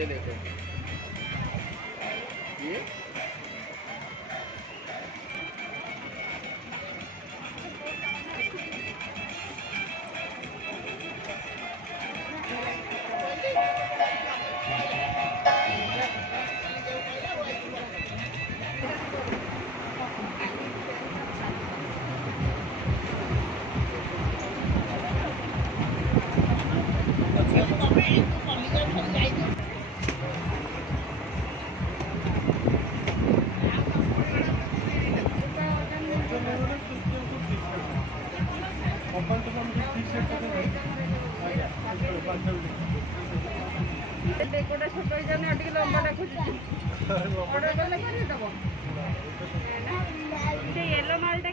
ये देखो ये डेकोटा छोट हो जाने अटिक लंबाटा खोजुची ऑर्डर करले करि दबो से येलो मालटा